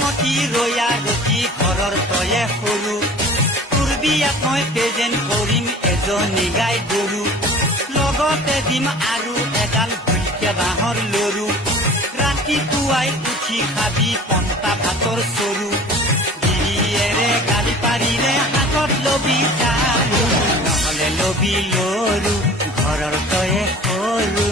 মতি ৰয়া ৰতি ঘৰৰ তয়ে সৰু তোৰ বিয়াত মই প্ৰেজেণ্ট কৰিম এজনী গাই গৰু লগতে দিম আৰু এডাল ভুলকে বাঁহৰ লৰু ৰাতিপুৱাই উঠি খাবি পন্তা ভাতৰ চৰু গিৰিয়েৰে গালি পাৰিলে হাতত লবি চাৰু নহলে লবি লৰু ঘৰৰ তয়ে সৰু